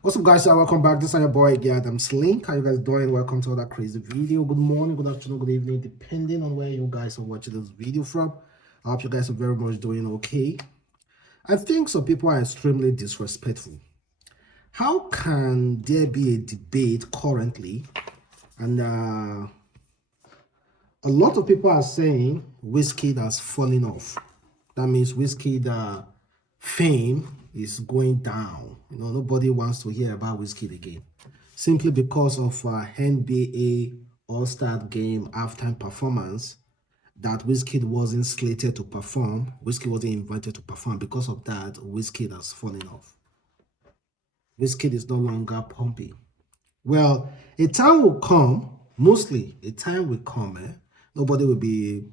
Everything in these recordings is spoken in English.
What's up, guys? Welcome back. This is your boy Adamslink. How you guys doing? Welcome to another crazy video. Good morning, good afternoon, good evening, depending on where you guys are watching this video from. I hope you guys are very much doing okay. I think some people are extremely disrespectful. How can there be a debate currently, and a lot of people are saying Wizkid has fallen off? That means Wizkid fame is going down. You know, nobody wants to hear about Wizkid again, simply because of NBA All-Star Game halftime performance that Wizkid wasn't slated to perform. Wizkid wasn't invited to perform. Because of that, Wizkid has fallen off. Wizkid is no longer pumping. Well, a time will come, mostly a time will come, nobody will be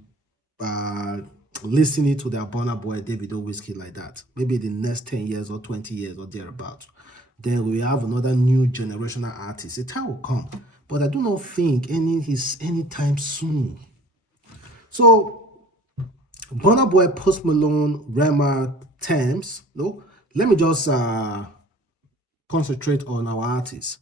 listening to their Burna Boy, Davido, Wizkid like that. Maybe the next 10 years or 20 years or thereabout. Then we have another new generational artist. A time will come, but I do not think anytime soon. So Burna Boy, Post Malone, Rema, Tems. No, let me just concentrate on our artists.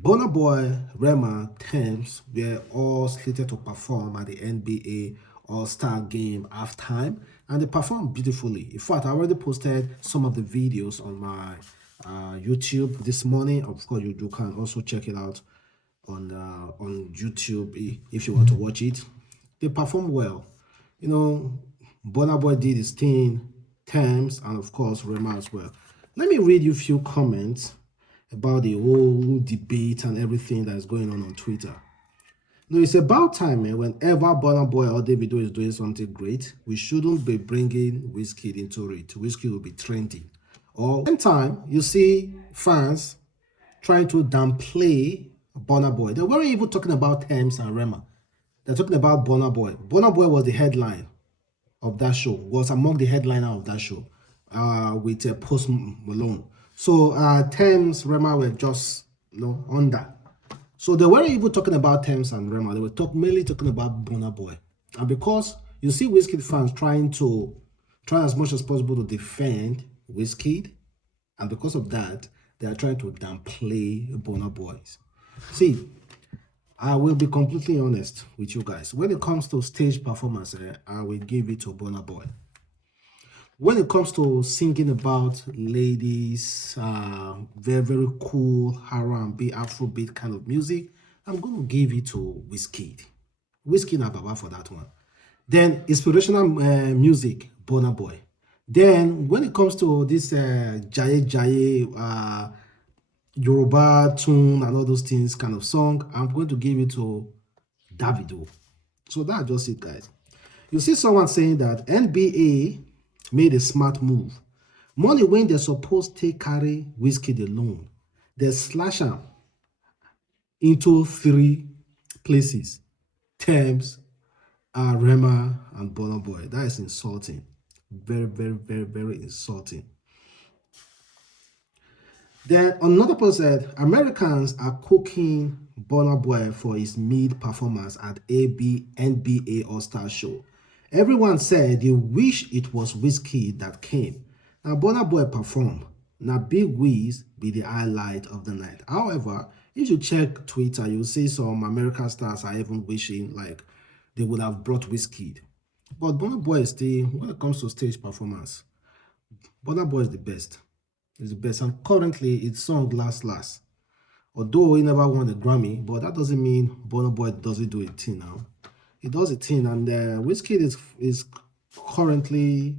Burna Boy, Rema, Tems were all slated to perform at the NBA All-Star Game halftime, and they performed beautifully. In fact, I already posted some of the videos on my YouTube this morning. Of course, you can also check it out on YouTube if you want to watch it. They performed well. You know, Burna Boy did his thing, Tems, and of course Rema as well. Let me read you a few comments about the whole debate and everything that is going on Twitter. No, it's about time, man. Whenever Burna Boy or Davido is doing something great, we shouldn't be bringing Wizkid into it. Wizkid will be trending. Or at the same time, you see fans trying to downplay Burna Boy. They weren't even talking about Tems and Rema. They're talking about Burna Boy. Burna Boy was the headline of that show, was among the headliner of that show with Post Malone. So Tems, Rema were just under. So they weren't even talking about Tems and Rema. They were mainly talking about Burna Boy. And because you see Wizkid fans trying as much as possible to defend Wizkid, and because of that, they are trying to downplay Burna Boys. See, I will be completely honest with you guys. When it comes to stage performance, I will give it to Burna Boy. When it comes to singing about ladies, very, very cool R&B, Afrobeat kind of music, I'm going to give it to Wizkid. Wizkid and Baba for that one. Then inspirational music, Burna Boy. Then when it comes to this Jaye, Yoruba tune and all those things kind of song, I'm going to give it to Davido. So that's just it, guys. You see someone saying that NBA made a smart move. Money when they're supposed to carry Wizkid alone, they slash him into 3 places: Tems, Rema, and Burna Boy. That is insulting. Very, very, very, very insulting. Then another person said, Americans are cooking Burna Boy for his mid-performance at NBA All-Star Show. Everyone said they wish it was Wizkid that came. Now Burna Boy performed. Now Big Wiz be the highlight of the night. However, if you check Twitter, you'll see some American stars are even wishing like they would have brought Wizkid. But Burna Boy is still, when it comes to stage performance, Burna Boy is the best. He's the best. And currently, it's song Last. Although he never won the Grammy, but that doesn't mean Burna Boy doesn't do a thing now. He does a thing, and Wizkid is currently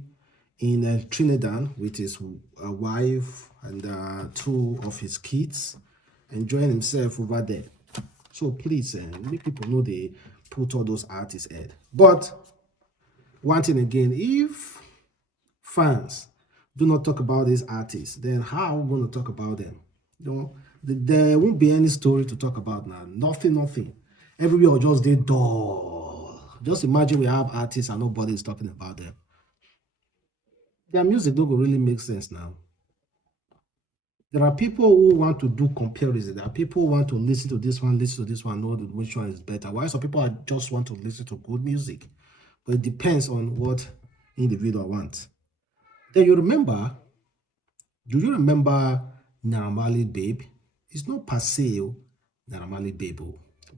in Trinidad with his wife and 2 of his kids, enjoying himself over there. So please, make people know they put all those artists' head. But one thing again, if fans do not talk about these artists, then how are we going to talk about them? You know, there won't be any story to talk about now. Nothing. Everywhere will just be dull. Just imagine we have artists and nobody is talking about them. Their music don't really make sense now. There are people who want to do comparison. There are people who want to listen to this one, know which one is better. Why some people just want to listen to good music. but it depends on what individual wants. Then do you remember Naira Marley Babe? It's not per se Naira Marley Babe,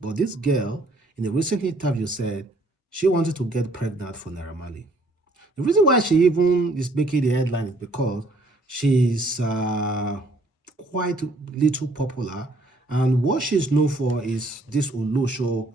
but this girl in a recent interview said she wanted to get pregnant for Naira Marley. The reason why she even is making the headline is because she's quite little popular, and what she's known for is this Olosho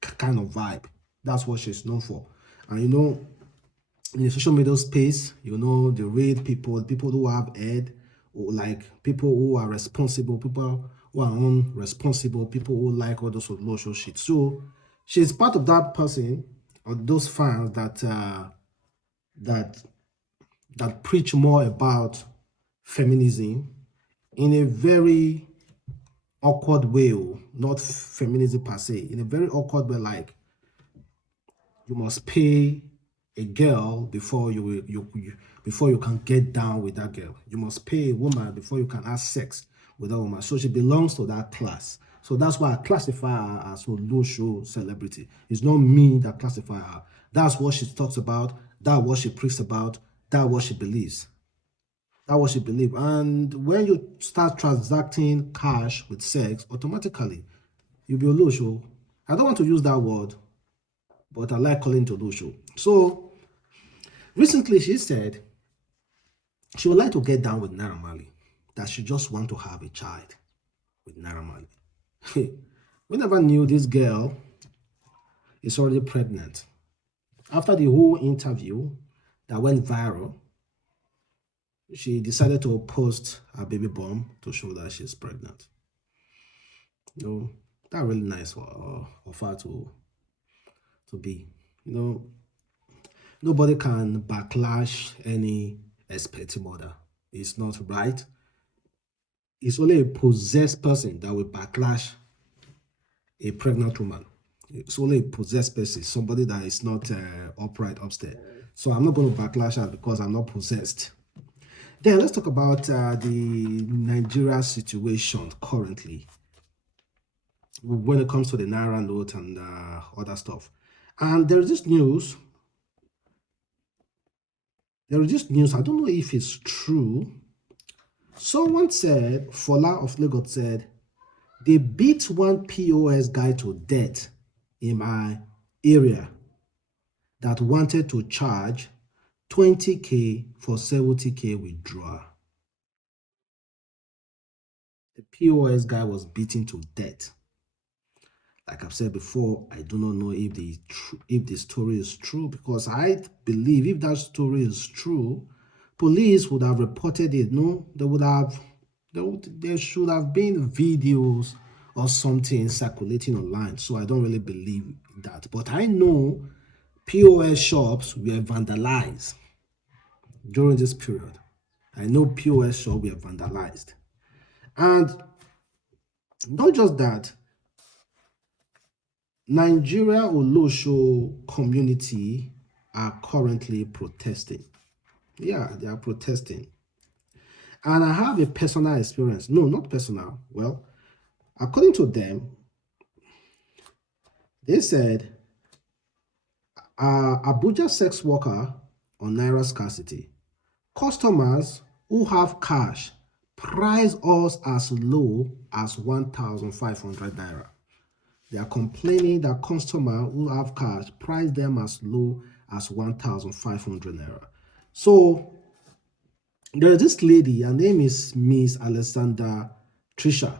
kind of vibe. That's what she's known for. And in the social media space, they read people who have head, or like people who are responsible, people who are unresponsible, people who like all those Olosho shit. So she's part of that person or those fans that that preach more about feminism in a very awkward way, not feminism per se, in a very awkward way, like you must pay a girl before before you can get down with that girl. You must pay a woman before you can have sex with that woman. So she belongs to that class. So that's why I classify her as a low show celebrity. It's not me that classify her. That's what she talks about. That's what she preaches about. That's what she believes. That's what she believes. And when you start transacting cash with sex, automatically you'll be a low show. I don't want to use that word, but I like calling it a low show. So recently she said she would like to get down with Naira Marley, that she just want to have a child with Naira Marley. We never knew this girl is already pregnant. After the whole interview that went viral, she decided to post her baby bump to show that she's pregnant. That's really nice of her to be. Nobody can backlash any expecting mother. It's not right. It's only a possessed person that will backlash a pregnant woman. It's only a possessed person, somebody that is not upright upstairs. So I'm not going to backlash her because I'm not possessed. Then let's talk about the Nigeria situation currently when it comes to the Naira note and other stuff. And there's this news. I don't know if it's true. Someone said, Fola of Lagos said, they beat one POS guy to death in my area that wanted to charge 20K for 70K withdrawal. The POS guy was beaten to death. Like I've said before, I do not know if the story is true, because I believe if that story is true, police would have reported it. No, there should have been videos or something circulating online. So I don't really believe that. But I know POS shops were vandalized during this period. I know POS shops were vandalized. And not just that, Nigeria Olosho community are currently protesting. Yeah, they are protesting. And I have a personal experience. No, not personal. Well, according to them, they said Abuja sex worker on Naira scarcity. Customers who have cash price us as low as 1,500 Naira. They are complaining that customers who have cash price them as low as 1,500 Naira. So there is this lady, her name is Miss Alexander Trisha,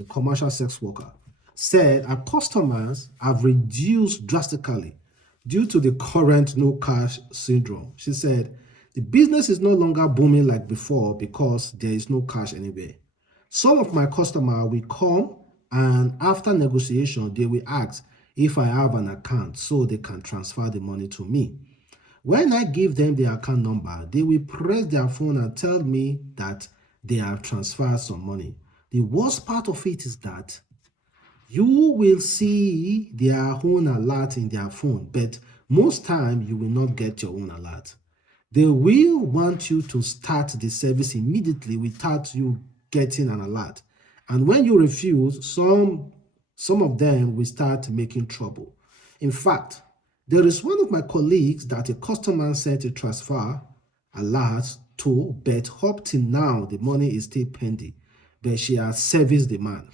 a commercial sex worker, said her customers have reduced drastically due to the current no cash syndrome. She said the business is no longer booming like before because there is no cash anywhere. Some of my customers will come and after negotiation, they will ask if I have an account so they can transfer the money to me. When I give them the account number, they will press their phone and tell me that they have transferred some money. The worst part of it is that you will see their own alert in their phone, but most time you will not get your own alert. They will want you to start the service immediately without you getting an alert. And when you refuse, some of them will start making trouble. In fact, There is one of my colleagues that a customer sent a transfer alert to, but up till now, the money is still pending, but she has serviced the man.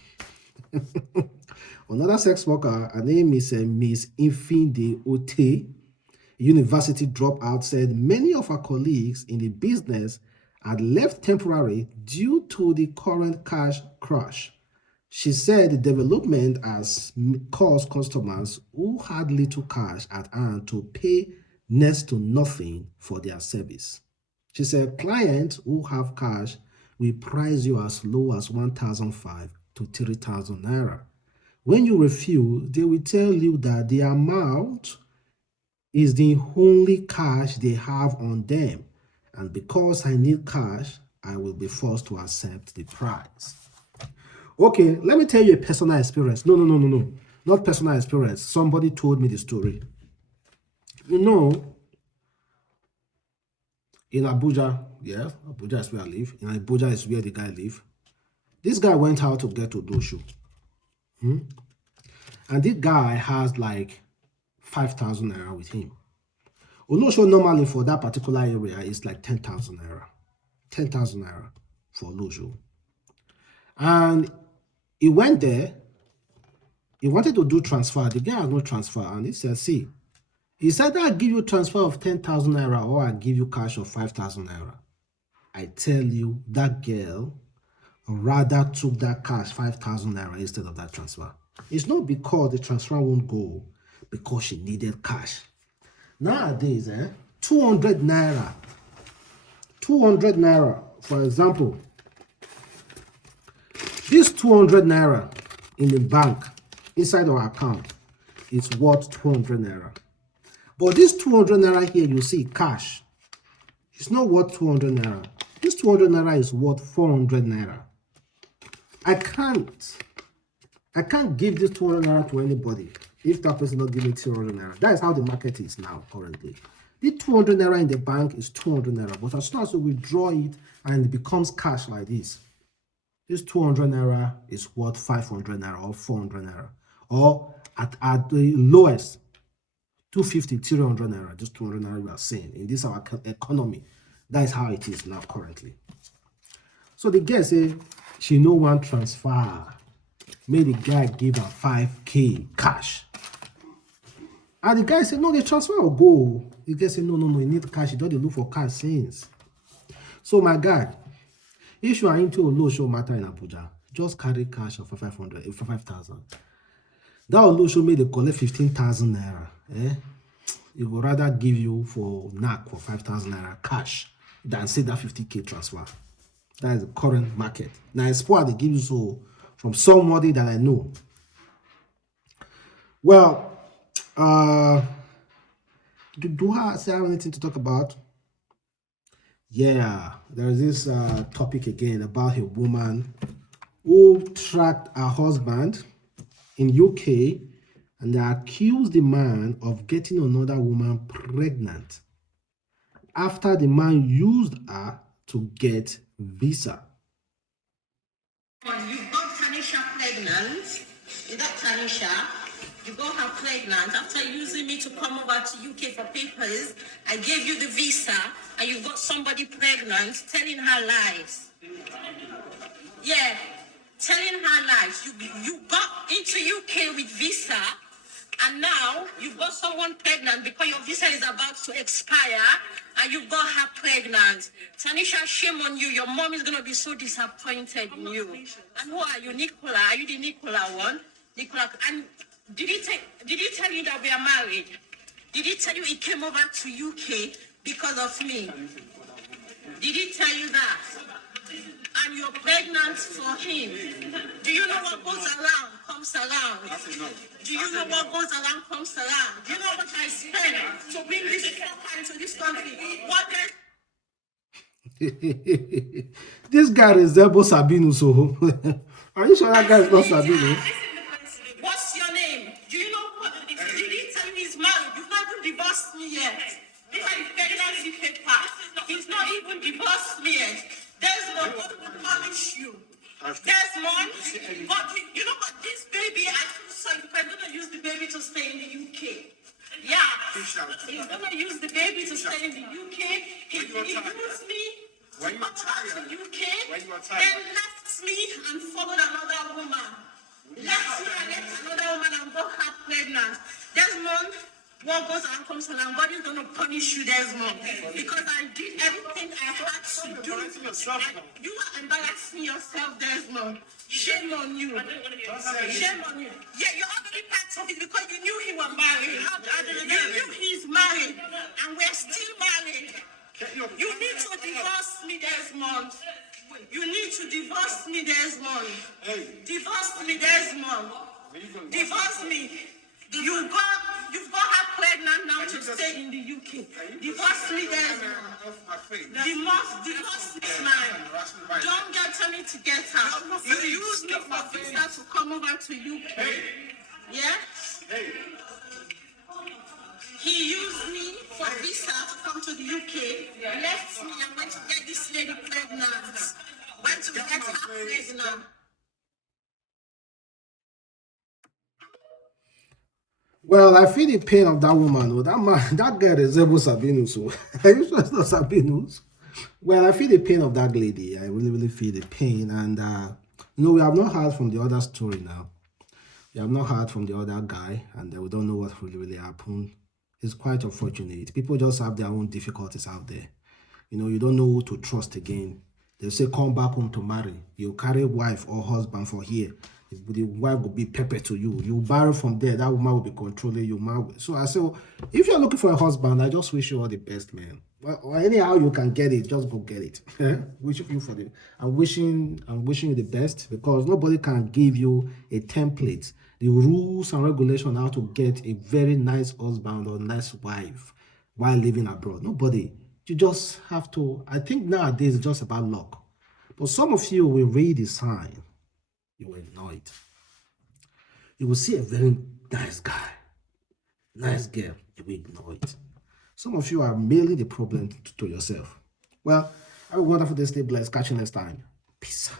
Another sex worker, her name is Miss Infinde Ote, university dropout, said many of her colleagues in the business had left temporarily due to the current cash crush. She said the development has caused customers who had little cash at hand to pay next to nothing for their service. She said clients who have cash will price you as low as 1,500 to 3,000 naira. When you refuse, they will tell you that the amount is the only cash they have on them. And because I need cash, I will be forced to accept the price. Okay, let me tell you a personal experience. No. Not personal experience. Somebody told me the story. You know, in Abuja, yeah, Abuja is where I live. In Abuja is where the guy lives. This guy went out to get to Doshu. And this guy has like 5,000 naira with him. Olosho normally for that particular area is like 10,000 naira. 10,000 naira for Olosho. And he went there. He wanted to do transfer. The guy has no transfer. And he said, see, he said, I'll give you transfer of 10,000 naira or I'll give you cash of 5,000 naira. I tell you, that girl rather took that cash 5,000 naira instead of that transfer. It's not because the transfer won't go, because she needed cash. Nowadays, 200 naira, for example, this 200 naira in the bank, inside our account, is worth 200 naira. But this 200 naira here, you see cash, it's not worth 200 naira. This 200 naira is worth 400 naira. I can't give this 200 naira to anybody if that person not give me 200 naira. That is how the market is now currently. The 200 naira in the bank is 200 naira, but as soon as you withdraw it and it becomes cash like this 200 naira is worth 500 naira or 400 naira, or at the lowest 250, 300 naira. Just 200 naira we are saying in this our economy. That is how it is now currently. So the girl say she no want transfer. Made the guy give her 5K cash. And the guy said, no, the transfer will go. The guy said, no, you need cash. You don't look for cash since. So my guy, if you are into a low show matter in Abuja, just carry cash of 500, 5,000. That low show made the collect 15,000 naira. It would rather give you for knack for 5,000 naira cash than say that 50K transfer. That is the current market. Now it's what they give you so from somebody that I know. Well, do I have anything to talk about? Yeah, there is this topic again about a woman who tracked her husband in UK and they accused the man of getting another woman pregnant after the man used her to get visa. You got Tanisha pregnant. You got Tanisha. You got her pregnant. After using me to come over to UK for papers, I gave you the visa, and you got somebody pregnant, telling her lies. Yeah, telling her lies. You got into UK with visa, and now you've got someone pregnant because your visa is about to expire, and you've got her pregnant. Tanisha, shame on you. Your mom is going to be so disappointed in you. And who are you, Nicola? Are you the Nicola one? Nicola, and did he tell you that we are married? Did he tell you he came over to UK because of me? Did he tell you that? And you're pregnant for him. Do you know what goes around comes around? Do you know what goes around comes around? Do you know what I spent to bring this fucker into this country? What This guy resembles Sabino, so are you sure that guy is not Sabino? What's your name? Do you know what? Did he tell you he's married? You've not even divorced me yet. This is pregnancy paper. He's not even divorced me yet. Desmond, God will punish you. Desmond, but you know what? This baby, I feel sorry because I'm going to use the baby to stay in the UK. Yeah, He's gonna use the baby to stay in the UK. He used me to come back to UK, then left me and followed another woman. Left me and left another woman and got her pregnant. Desmond, what goes and comes and God is going to punish you, Desmond, because I did everything I had to do. You are embarrassing yourself, Desmond. Shame on you. Shame on you. Yeah, you're already part of it because you knew he was married. You knew he's married, and we're still married. You need to divorce me, Desmond. You need to divorce me, Desmond. Divorce me, Desmond. Divorce me. You've got her pregnant now to stay in the UK. Divorce me, Desmond. Divorce me, man. Don't tell me to get her. You use me for visa to come over to UK. Yeah? He used me for visa to come to the UK, left me and went to get this lady pregnant. Went to get her pregnant. Well, I feel the pain of that woman. Oh, that man, that girl resembles Sabinus. So are you sure it's not Sabinus? Well, I feel the pain of that lady. I really, really feel the pain. And we have not heard from the other story now. We have not heard from the other guy, and we don't know what really, really happened. It's quite unfortunate. People just have their own difficulties out there. You don't know who to trust again. They say, come back home to marry. You carry wife or husband for here. The wife will be pepper to you. You borrow from there. That woman will be controlling you. So I say, well, if you're looking for a husband, I just wish you all the best, man. Well, anyhow you can get it, just go get it. Wishing you for the. I'm wishing you the best, because nobody can give you a template, the rules and regulations how to get a very nice husband or nice wife while living abroad. Nobody. You just have to. I think nowadays it's just about luck. But some of you will read the sign. You will know it. You will see a very nice guy, nice girl. You will ignore it. Some of you are mailing the problem to yourself. Well, have a wonderful day. Stay blessed. Catch you next time. Peace.